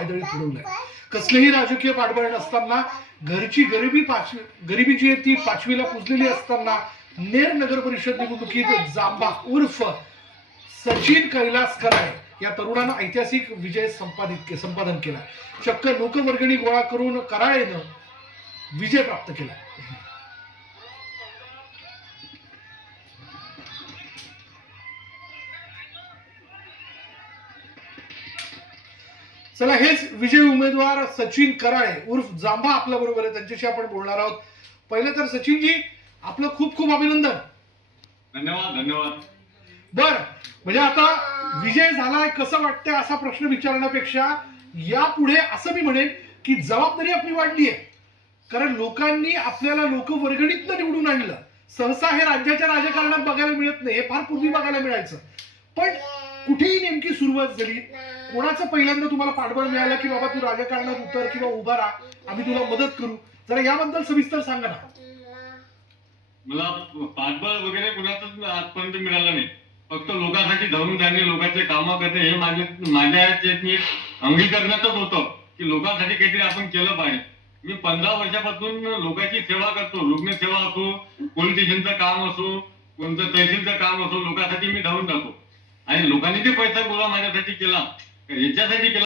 पायदळी तुडवलंय कसलेही राजकीय पाठबळ नसताना घरची गरिबी पाचवी गरिबी जी आहे ती पाचवीला पुजलेली असताना नेर नगर परिषद निवडणुकीत जांबा उर्फ सचिन कैलास कराय या तरुणानं ऐतिहासिक विजय संपादित संपादन केला. चक्क लोकवर्गणी गोळा करून करायनं विजय प्राप्त केला. चला हेच विजय उमेदवार सचिन कराळे. उर्फ जांभा आपल्या बरोबर आहे त्यांच्याशी आपण बोलणार आहोत. पहिले तर सचिनजी आपलं खूप खूप अभिनंदन. धन्यवाद धन्यवाद. बर म्हणजे आता विजय झालाय कसं वाटतंय असा प्रश्न विचारण्यापेक्षा यापुढे असं मी म्हणेन की जबाबदारी आपली वाढली आहे. कारण लोकांनी आपल्याला लोकवर्गणीतनं निवडून आणलं. सहसा हे राज्याच्या राजकारणात बघायला मिळत नाही हे फार पूर्वी बघायला मिळायचं. पण कुठेही नेमकी सुरुवात झाली. कोणाचं पहिल्यांदा तुम्हाला पाठबळ मिळालं की बाबा तू राजकारणात उतर किंवा उभा राहा आम्ही तुला मदत करू? जरा याबद्दल सविस्तर सांगा ना. मला पाठबळ वगैरे कुणाचंच आजपर्यंत मिळालं नाही. फक्त लोकांसाठी धरून जाणे लोकांचे कामं करणे हे माझे माझ्या अंगीकरणातच होतं की लोकांसाठी काहीतरी आपण केलं पाहिजे. मी पंधरा वर्षापासून लोकांची सेवा करतो. रुग्ण सेवा असो पोलीस स्टेशनचं काम असो कोणतं तहसीलचं काम असो लोकांसाठी मी धावून जातो आणि लोकांनी ते पैसा गोळा माझ्यासाठी केला. याच्यासाठी केला.